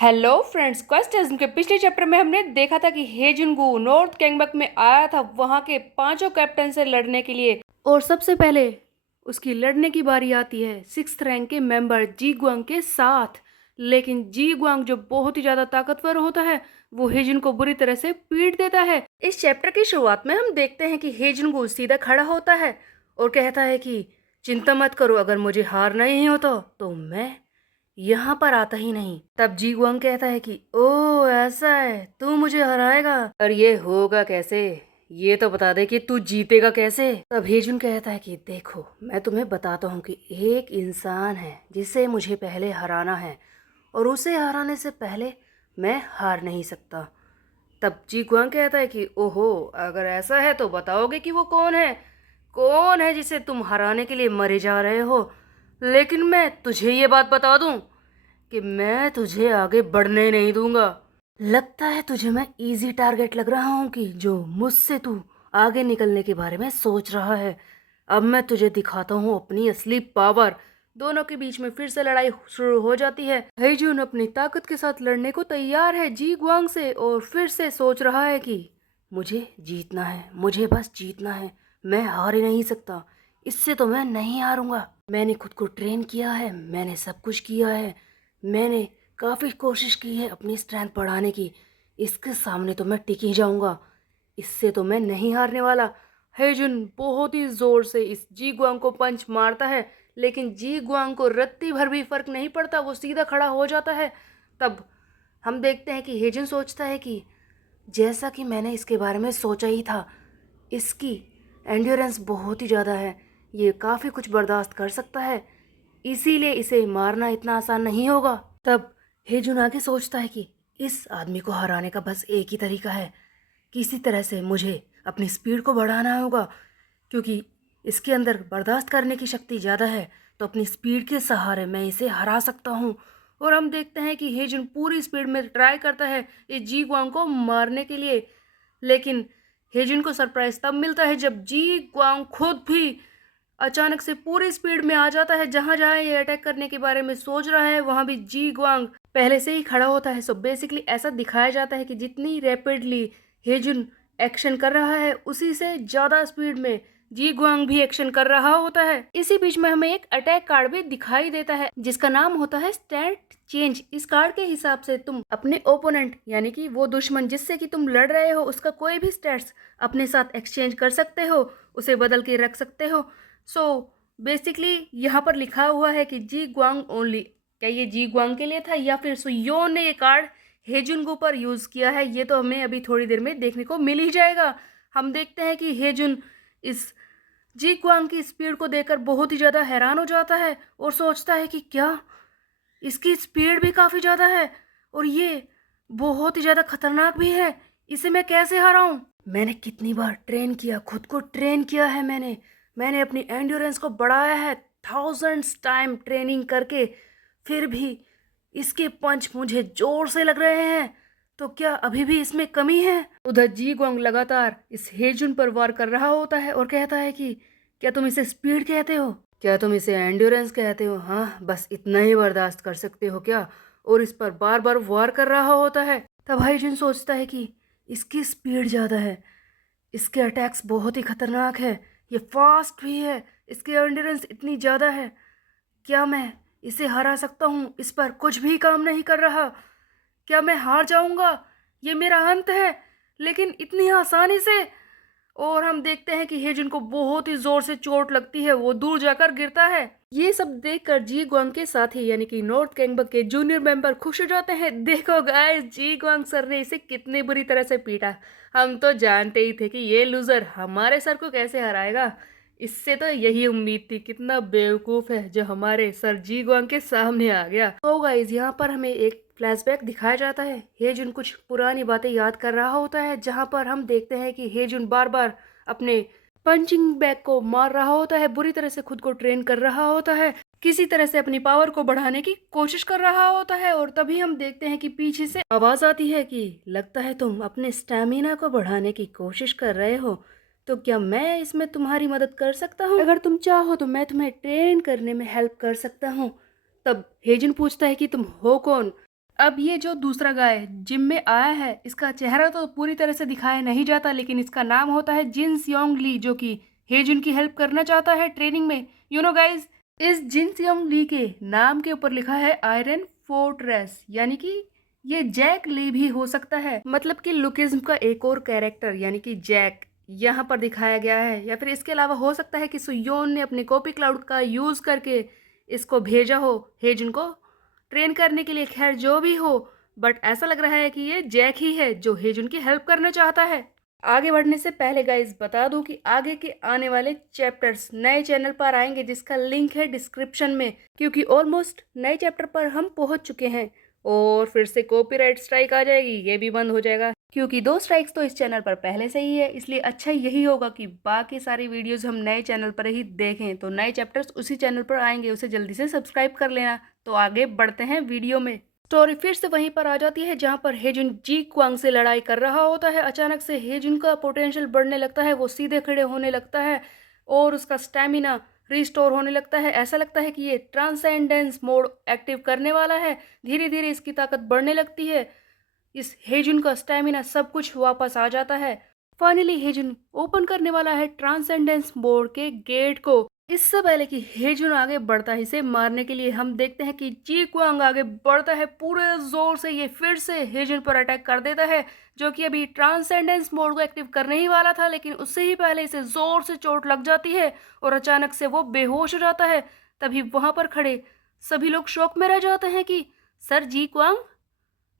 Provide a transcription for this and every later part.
Hello friends, quest एज़म के पिछले chapter में हमने देखा था कि हेजुनगू नॉर्थ कैंगबक में आया था वहां के पांचों कैप्टन से लड़ने के लिए। और सबसे पहले उसकी लड़ने की बारी आती है सिक्स्थ रैंक के मेंबर जी गुआंग के साथ। लेकिन जी गुआंग जो बहुत ही ज़्यादा ताकतवर होता है वो हेजुन को बुरी तरह से पीट देता है। इस चैप्टर की शुरुआत में हम देखते हैं कि हेजुनगू सीधा खड़ा होता है और कहता है कि चिंता मत करो, अगर मुझे हार नहीं हो तो मैं यहाँ पर आता ही नहीं। तब जी गुआंग कहता है कि ओ ऐसा है, तू मुझे हराएगा, और ये होगा कैसे, ये तो बता दे कि तू जीतेगा कैसे। तब हेजुन कहता है कि देखो मैं तुम्हें बताता हूँ कि एक इंसान है जिसे मुझे पहले हराना है और उसे हराने से पहले मैं हार नहीं सकता। तब जी गुआंग कहता है कि ओहो, अगर ऐसा है तो बताओगे कि वो कौन है जिसे तुम हराने के लिए मरे जा रहे हो। लेकिन मैं तुझे ये बात बता दूं कि मैं तुझे आगे बढ़ने नहीं दूंगा। लगता है तुझे मैं इजी टारगेट लग रहा हूँ कि जो मुझसे तू आगे निकलने के बारे में सोच रहा है। अब मैं तुझे दिखाता हूँ अपनी असली पावर। दोनों के बीच में फिर से लड़ाई शुरू हो जाती है। हेजुन अपनी ताकत के साथ लड़ने को तैयार है जी गुआंग से और फिर से सोच रहा है कि मुझे जीतना है, मुझे बस जीतना है, मैं हार ही नहीं सकता, इससे तो मैं नहीं हारूंगा। मैंने खुद को ट्रेन किया है, मैंने सब कुछ किया है, मैंने काफ़ी कोशिश की है अपनी स्ट्रेंथ बढ़ाने की, इसके सामने तो मैं टिक ही जाऊंगा, इससे तो मैं नहीं हारने वाला। हेजुन बहुत ही जोर से इस जी गुआंग को पंच मारता है, लेकिन जी गुआंग को रत्ती भर भी फर्क नहीं पड़ता, वो सीधा खड़ा हो जाता है। तब हम देखते हैं कि हेजुन सोचता है कि जैसा कि मैंने इसके बारे में सोचा ही था, इसकी एंड्योरेंस बहुत ही ज़्यादा है, ये काफ़ी कुछ बर्दाश्त कर सकता है, इसीलिए इसे मारना इतना आसान नहीं होगा। तब हेजुन आगे सोचता है कि इस आदमी को हराने का बस एक ही तरीका है, किसी तरह से मुझे अपनी स्पीड को बढ़ाना होगा, क्योंकि इसके अंदर बर्दाश्त करने की शक्ति ज़्यादा है, तो अपनी स्पीड के सहारे मैं इसे हरा सकता हूँ। और हम देखते हैं कि हेजुन पूरी स्पीड में ट्राई करता है इस जी गुआंग को मारने के लिए, लेकिन हेजुन को सरप्राइज तब मिलता है जब जी गुआंग खुद भी अचानक से पूरी स्पीड में आ जाता है। जहां जहां ये अटैक करने के बारे में सोच रहा है वहां भी जी गुआंग पहले से ही खड़ा होता है। सो बेसिकली ऐसा दिखाया जाता है कि जितनी रैपिडली हेजुन एक्शन कर रहा है उसी से ज्यादा स्पीड में जी गुआंग भी एक्शन कर रहा होता है। इसी बीच में हमें एक अटैक कार्ड भी दिखाई देता है जिसका नाम होता है स्टैट चेंज। इस कार्ड के हिसाब से तुम अपने ओपोनेंट यानी कि वो दुश्मन जिससे कि तुम लड़ रहे हो उसका कोई भी स्टैट्स अपने साथ एक्सचेंज कर सकते हो, उसे बदल के रख सकते हो। सो बेसिकली यहाँ पर लिखा हुआ है कि जी गुआंग ओनली। क्या ये जी गुआंग के लिए था या फिर सुयो ने ये कार्ड हेजुन पर यूज किया है, ये तो हमें अभी थोड़ी देर में देखने को मिल ही जाएगा। हम देखते हैं कि हेजुन इस जी गुआंग की स्पीड को देखकर बहुत ही ज़्यादा हैरान हो जाता है और सोचता है कि क्या इसकी स्पीड भी काफ़ी ज़्यादा है और ये बहुत ही ज़्यादा खतरनाक भी है, इसे मैं कैसे हराऊं। मैंने कितनी बार ट्रेन किया, खुद को ट्रेन किया है, मैंने अपनी एंड्योरेंस को बढ़ाया है थाउजेंड्स टाइम ट्रेनिंग करके, फिर भी इसके पंच मुझे जोर से लग रहे हैं, तो क्या अभी भी इसमें कमी है। उधर जी गोंग लगातार इस हेजुन पर वार कर रहा होता है और कहता है कि क्या तुम इसे स्पीड कहते हो, क्या तुम इसे एंड्योरेंस कहते हो, हाँ बस इतना ही बर्दाश्त कर सकते हो क्या। और इस पर बार बार वार कर रहा होता है। तब हेजुन सोचता है कि इसकी स्पीड ज़्यादा है, इसके अटैक्स बहुत ही खतरनाक है, ये फास्ट भी है, इसकी एंड्योरेंस इतनी ज़्यादा है, क्या मैं इसे हरा सकता हूँ। इस पर कुछ भी काम नहीं कर रहा, क्या मैं हार जाऊंगा, ये मेरा अंत है, लेकिन इतनी आसानी से। और हम देखते हैं कि हेजुन को बहुत ही जोर से चोट लगती है, वो दूर जाकर गिरता है। ये सब देखकर जी ग्वांग के साथी यानी कि नॉर्थ कैंगबक के जूनियर मेंबर खुश हो जाते हैं। देखो गाइस, जी ग्वांग सर ने इसे कितनी बुरी तरह से पीटा, हम तो जानते ही थे कि ये लूजर हमारे सर को कैसे हराएगा, इससे तो यही उम्मीद थी। कितना बेवकूफ है जो हमारे सर जी ग्वांग के सामने आ गया। तो गाइस यहाँ पर हमें एक फ्लैशबैक दिखाया जाता है, हेजुन कुछ पुरानी बातें याद कर रहा होता है, जहां पर हम देखते हैं कि हेजुन बार बार अपने पंचिंग बैग को मार रहा होता है, बुरी तरह से खुद को ट्रेन कर रहा होता है, किसी तरह से अपनी पावर को बढ़ाने की कोशिश कर रहा होता है। और तभी हम देखते हैं कि पीछे से आवाज आती है कि लगता है तुम अपने स्टैमिना को बढ़ाने की कोशिश कर रहे हो, तो क्या मैं इसमें तुम्हारी मदद कर सकता हूँ, अगर तुम चाहो तो मैं तुम्हें ट्रेन करने में हेल्प कर सकता हूँ। तब हेजुन पूछता है कि तुम हो कौन। अब ये जो दूसरा गाय जिम में आया है, इसका चेहरा तो पूरी तरह से दिखाया नहीं जाता, लेकिन इसका नाम होता है जिन सियोंग ली, जो कि हेजुन की हेल्प करना चाहता है ट्रेनिंग में। यू नो गाइज, इस जिन सियोंग ली के नाम के ऊपर लिखा है आयरन फोर्ट्रेस, यानी कि ये जैक ली भी हो सकता है। मतलब कि लुकिज्म का एक और कैरेक्टर यानी कि जैक यहाँ पर दिखाया गया है, या फिर इसके अलावा हो सकता है कि सुयोन ने अपने कॉपी क्लाउड का यूज करके इसको भेजा हो हेजुन को ट्रेन करने के लिए। खैर जो भी हो, बट ऐसा लग रहा है कि ये जैक ही है जो हेजुन की हेल्प करना चाहता है। आगे बढ़ने से पहले गाइज बता दूं कि आगे के आने वाले चैप्टर्स नए चैनल पर आएंगे, जिसका लिंक है डिस्क्रिप्शन में, क्योंकि ऑलमोस्ट नए चैप्टर पर हम पहुंच चुके हैं और फिर से कॉपीराइट स्ट्राइक आ जाएगी, ये भी बंद हो जाएगा, क्योंकि 2 स्ट्राइक्स तो इस चैनल पर पहले से ही है। इसलिए अच्छा यही होगा कि बाकी सारी वीडियोस हम नए चैनल पर ही देखें। तो नए चैप्टर्स उसी चैनल पर आएंगे, उसे जल्दी से सब्सक्राइब कर लेना। तो आगे बढ़ते हैं वीडियो में। स्टोरी फिर से वहीं पर आ जाती है जहां पर हेजुन जी क्वांग से लड़ाई कर रहा होता है। अचानक से हेजुन का पोटेंशियल बढ़ने लगता है, वो सीधे खड़े होने लगता है और उसका स्टैमिना रिस्टोर होने लगता है। ऐसा लगता है कि ये ट्रांसेंडेंस मोड एक्टिव करने वाला है। धीरे धीरे इसकी ताकत बढ़ने लगती है। इस हेजुन का स्टैमिना सब कुछ वापस आ जाता है। फाइनली हेजुन ओपन करने वाला है ट्रांसेंडेंस मोड के गेट को। इससे पहले कि हेजुन आगे बढ़ता है इसे मारने के लिए, हम देखते हैं कि जी क्वांग आगे बढ़ता है पूरे जोर से। ये फिर से हेजुन पर अटैक कर देता है, जो कि अभी ट्रांसेंडेंस मोड को एक्टिव करने ही वाला था, लेकिन उससे ही पहले इसे जोर से चोट लग जाती है और अचानक से वो बेहोश हो जाता है। तभी वहां पर खड़े सभी लोग शॉक में रह जाते हैं कि सर जी क्वांग,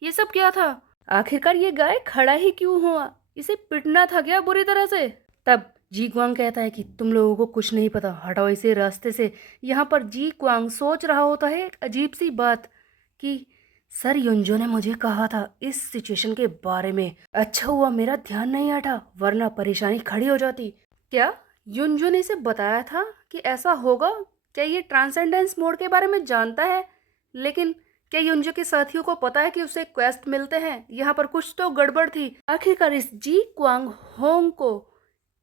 ये सब क्या था? आखिरकार ये गाय खड़ा ही क्यों हुआ? इसे पिटना था क्या बुरी तरह से? तब जी क्वांग कहता है कि तुम लोगों को कुछ नहीं पता, हटाओ इसे रास्ते से। यहाँ पर जी क्वांग सोच रहा होता है एक अजीब सी बात कि सर युंजो ने मुझे कहा था इस सिचुएशन के बारे में। अच्छा हुआ मेरा ध्यान नहीं हटा, वरना परेशानी खड़ी हो जाती। क्या युंजो ने इसे बताया था कि ऐसा होगा? क्या ये ट्रांसेंडेंस मोड के बारे में जानता है? लेकिन क्या युंजो के साथियों को पता है कि उसे क्वेस्ट मिलते हैं? यहाँ पर कुछ तो गड़बड़ थी। आखिरकार इस जी क्वांग होंग को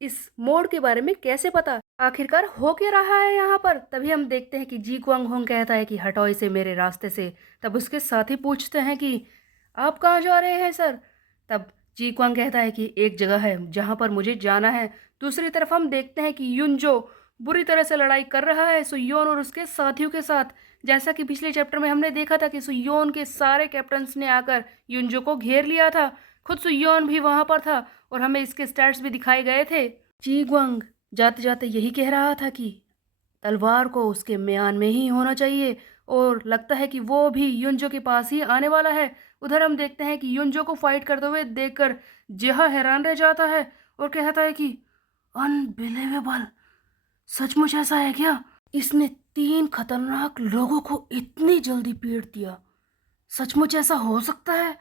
इस मोड के बारे में कैसे पता? आखिरकार हो क्या रहा है यहाँ पर? तभी हम देखते हैं कि जी क्वांग होंग कहता है कि हटाओ इसे मेरे रास्ते से। तब उसके साथी पूछते हैं कि आप कहाँ जा रहे हैं सर? तब जी क्वांग कहता है कि एक जगह है जहाँ पर मुझे जाना है। दूसरी तरफ हम देखते हैं कि युंजो बुरी तरह से लड़ाई कर रहा है सुयोन और उसके साथियों के साथ। जैसा कि पिछले चैप्टर में हमने देखा था कि सुयोन के सारे कैप्टन्स ने आकर युंजो को घेर लिया था। खुद सुयोन भी वहां पर था और हमें इसके स्टैट्स भी दिखाए गए थे। जी क्वांग जाते जाते यही कह रहा था कि तलवार को उसके म्यान में ही होना चाहिए, और लगता है कि वो भी युंजो के पास ही आने वाला है। उधर हम देखते हैं कि युंजो को फाइट करते हुए देखकर जिहा हैरान रह जाता है और कहता है कि अनबिलीवेबल, सचमुच ऐसा है क्या? इसने 3 खतरनाक लोगों को इतनी जल्दी पीट दिया। सचमुच ऐसा हो सकता है?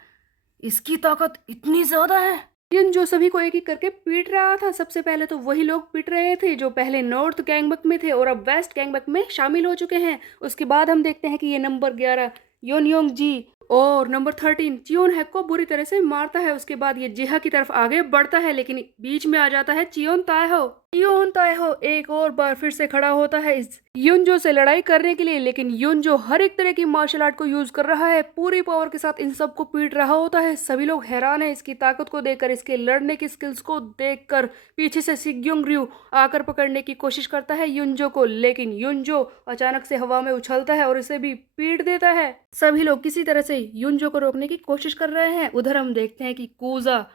इसकी ताकत इतनी ज्यादा है? यन जो सभी को एक एक करके पीट रहा था। सबसे पहले तो वही लोग पीट रहे थे जो पहले नॉर्थ गैंगबक में थे और अब वेस्ट गैंगबक में शामिल हो चुके हैं। उसके बाद हम देखते हैं कि ये नंबर 11 योनयोंग जी और नंबर 13 चियोन हैक को बुरी तरह से मारता है। उसके बाद ये जिहा की तरफ आगे बढ़ता है, लेकिन बीच में आ जाता है चियोन ताएहो। चियोन ताएहो एक और बार फिर से खड़ा होता है इस युंजो से लड़ाई करने के लिए, लेकिन युंजो हर एक तरह की मार्शल आर्ट को यूज कर रहा है। पूरी पावर के साथ इन सबको पीट रहा होता है। सभी लोग हैरान है इसकी ताकत को देखकर, इसके लड़ने की स्किल्स को देखकर। पीछे से सिग्योंग रयू आकर पकड़ने की कोशिश करता है युंजो को, लेकिन युंजो अचानक से हवा में उछलता है और इसे भी पीट देता है। सभी लोग किसी तरह से युंजो को रोकने की कोशिश कर रहे हैं। उधर हम देखते हैं कि कूजा,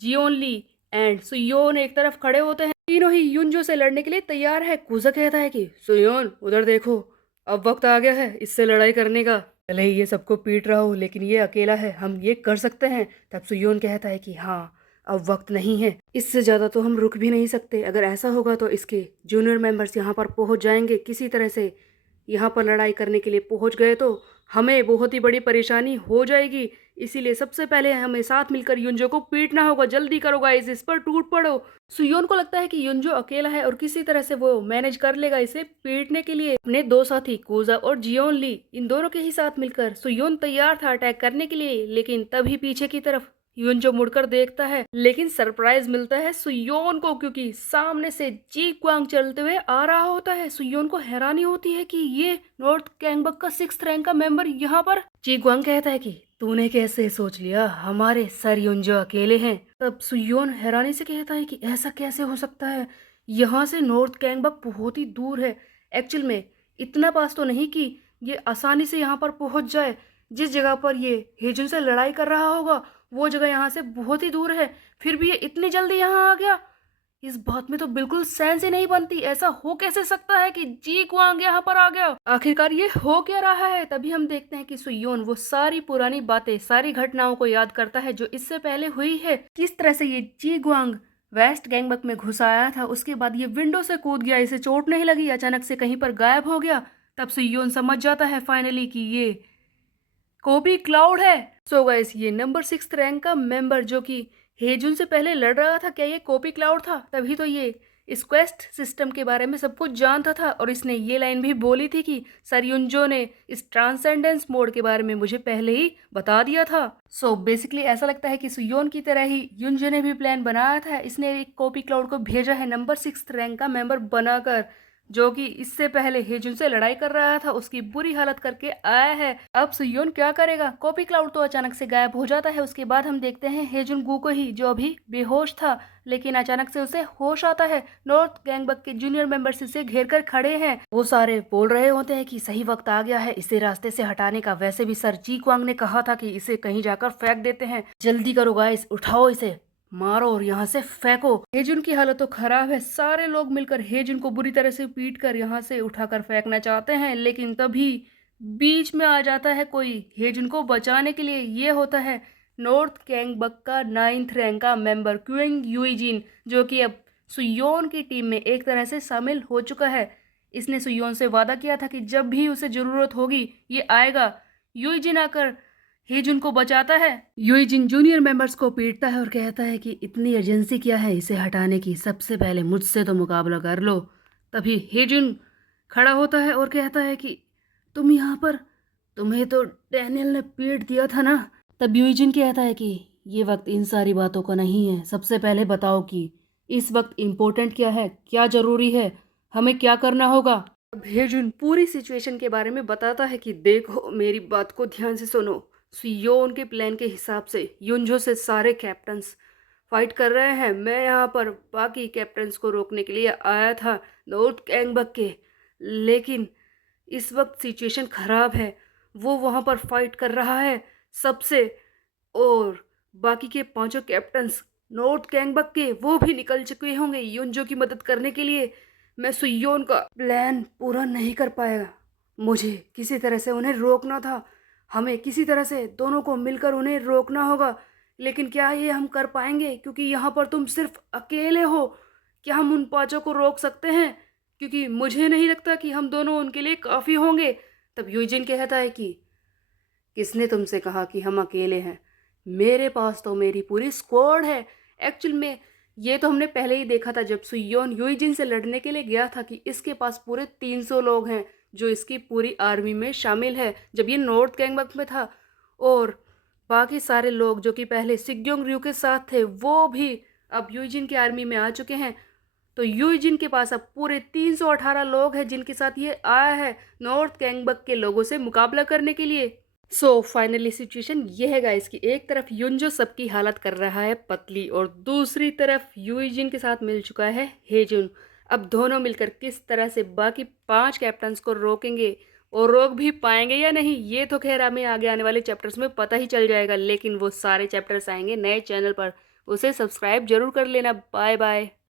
जियोनली एंड सुयोन एक तरफ खड़े होते हैं। तीनों ही युंजो से लड़ने के लिए तैयार है। कूजा कहता है कि सुयोन उधर देखो, अब वक्त आ गया है इससे लड़ाई करने का। भले ही ये सबको पीट रहा हो, लेकिन ये अकेला है, हम ये कर सकते हैं। तब सुयोन कहता है कि हाँ, अब वक्त नहीं है, इससे ज्यादा तो हम रुक भी नहीं सकते। अगर ऐसा होगा तो इसके जूनियर मेंबर्स यहाँ पर पहुंच जाएंगे। किसी तरह से यहाँ पर लड़ाई करने के लिए पहुंच गए तो हमें बहुत ही बड़ी परेशानी हो जाएगी। इसीलिए सबसे पहले हमें साथ मिलकर युंजो को पीटना होगा। जल्दी करो गाइस, इस पर टूट पड़ो। सुयोन को लगता है कि युंजो अकेला है और किसी तरह से वो मैनेज कर लेगा इसे पीटने के लिए। अपने 2 साथी कूजा और जियोन ली, इन दोनों के ही साथ मिलकर सुयोन तैयार था अटैक करने के लिए, लेकिन तभी पीछे की तरफ युनजो मुड़कर देखता है, लेकिन सरप्राइज मिलता है सुयोन को, क्योंकि सामने से जी क्वांग चलते हुए आ रहा होता है। सुयोन को हैरानी होती है कि ये नॉर्थ कैंगबक का 6th रैंक का मेंबर यहाँ पर। जी क्वांग कहता है कि तूने कैसे सोच लिया, हमारे सर युनजो अकेले हैं। तब सुयोन हैरानी से कहता है कि ऐसा कैसे हो सकता है, यहाँ से नॉर्थ कैंगबक बहुत ही दूर है। एक्चुअल में इतना पास तो नहीं कि ये आसानी से यहाँ पर पहुंच जाए। जिस जगह पर ये हेजुन से लड़ाई कर रहा होगा वो जगह यहाँ से बहुत ही दूर है, फिर भी ये इतनी जल्दी यहाँ आ गया। इस बात में तो बिल्कुल सेंस ही नहीं बनती। ऐसा हो कैसे सकता है कि जी क्वांग यहाँ पर आ गया? आखिरकार ये हो क्या रहा है? तभी हम देखते हैं कि सुयोन वो सारी पुरानी बातें, सारी घटनाओं को याद करता है जो इससे पहले हुई है। किस तरह से ये जी क्वांग वेस्ट गैंगबक में घुस आया था, उसके बाद ये विंडो से कूद गया, इसे चोट नहीं लगी, अचानक से कहीं पर गायब हो गया। तब सुयोन समझ जाता है फाइनली कि ये कोबी क्लाउड है। सो गाइस, ये नंबर 6th रैंक का मेंबर जो कि हेजुन से पहले लड़ रहा था, क्या ये कोबी क्लाउड था? तभी तो ये इस क्वेस्ट सिस्टम के बारे में सब कुछ जानता था, और इसने ये लाइन भी बोली थी कि सर युनजो ने इस ट्रांसेंडेंस मोड के बारे में मुझे पहले ही बता दिया था। सो बेसिकली ऐसा लगता है कि सुयोन की तरह ही युनजो ने भी प्लान बनाया था। इसने एक कोबी क्लाउड को भेजा है नंबर 6th रैंक का मेंबर बनाकर, जो कि इससे पहले हेजुन से लड़ाई कर रहा था, उसकी बुरी हालत करके आया है। अब सुयोन क्या करेगा? कॉपी क्लाउड तो अचानक से गायब हो जाता है। उसके बाद हम देखते हैं हेजुन गू को ही, जो अभी बेहोश था, लेकिन अचानक से उसे होश आता है। नॉर्थ गैंगबक के जूनियर मेंबर्स इसे घेर कर खड़े हैं। वो सारे बोल रहे होते हैं कि सही वक्त आ गया है इसे रास्ते से हटाने का। वैसे भी सर जी क्वांग ने कहा था कि इसे कहीं जाकर फेंक देते हैं। जल्दी करो गाइस, उठाओ इसे, मारो और यहाँ से फेंको। हेजुन की हालत तो खराब है। सारे लोग मिलकर हेजुन को बुरी तरह से पीट कर यहाँ से उठाकर फेंकना चाहते हैं, लेकिन तभी बीच में आ जाता है कोई हेजुन को बचाने के लिए। ये होता है नॉर्थ गैंगबक का 9th रैंक का मेंबर क्विंग युइजिन, जो कि अब सुयोन की टीम में एक तरह से शामिल हो चुका है। इसने सुयोन से वादा किया था कि जब भी उसे जरूरत होगी ये आएगा। युइजिन आकर हेजुन को बचाता है। युइजिन जूनियर मेंबर्स को पीटता है और कहता है कि इतनी अर्जेंसी क्या है इसे हटाने की, सबसे पहले मुझसे तो मुकाबला कर लो। तभी हेजुन खड़ा होता है और कहता है कि तुम यहाँ पर, तुम्हें तो डैनियल ने पीट दिया था ना। तब युइजिन कहता है कि ये वक्त इन सारी बातों का नहीं है, सबसे पहले बताओ कि इस वक्त इम्पोर्टेंट क्या है, क्या जरूरी है, हमें क्या करना होगा। अब हेजुन पूरी सिचुएशन के बारे में बताता है कि देखो, मेरी बात को ध्यान से सुनो। सुयोन के प्लान के हिसाब से युनजो से सारे कैप्टन्स फाइट कर रहे हैं। मैं यहाँ पर बाकी कैप्टन्स को रोकने के लिए आया था नॉर्थ गैंगबक के, लेकिन इस वक्त सिचुएशन खराब है। वो वहाँ पर फाइट कर रहा है सबसे, और बाकी के 5 कैप्टन्स नॉर्थ गैंगबक के वो भी निकल चुके होंगे युनजो की मदद करने के लिए। मैं सुयोन का प्लान पूरा नहीं कर पाएगा, मुझे किसी तरह से उन्हें रोकना था। हमें किसी तरह से दोनों को मिलकर उन्हें रोकना होगा, लेकिन क्या ये हम कर पाएंगे? क्योंकि यहाँ पर तुम सिर्फ अकेले हो। क्या हम उन 5 को रोक सकते हैं? क्योंकि मुझे नहीं लगता कि हम दोनों उनके लिए काफ़ी होंगे। तब युजिन कहता है कि किसने तुमसे कहा कि हम अकेले हैं? मेरे पास तो मेरी पूरी स्क्वाड है। एक्चुअल में ये तो हमने पहले ही देखा था जब सुयोन युइजिन से लड़ने के लिए गया था कि इसके पास पूरे 300 लोग हैं जो इसकी पूरी आर्मी में शामिल है, जब ये नॉर्थ गैंगबक में था। और बाकी सारे लोग जो कि पहले सिग्योंग रयू के साथ थे वो भी अब युइजिन की आर्मी में आ चुके हैं। तो युइजिन के पास अब पूरे 318 लोग हैं जिनके साथ ये आया है नॉर्थ गैंगबक के लोगों से मुकाबला करने के लिए। सो फाइनली सिचुएशन ये है गाइस कि एक तरफ युनजो सबकी हालत कर रहा है पतली, और दूसरी तरफ युइजिन के साथ मिल चुका है हेजुन। अब दोनों मिलकर किस तरह से बाकी 5 कैप्टन्स को रोकेंगे और रोक भी पाएंगे या नहीं, ये तो खैर हमें आगे आने वाले चैप्टर्स में पता ही चल जाएगा। लेकिन वो सारे चैप्टर्स आएंगे नए चैनल पर, उसे सब्सक्राइब जरूर कर लेना। Bye bye.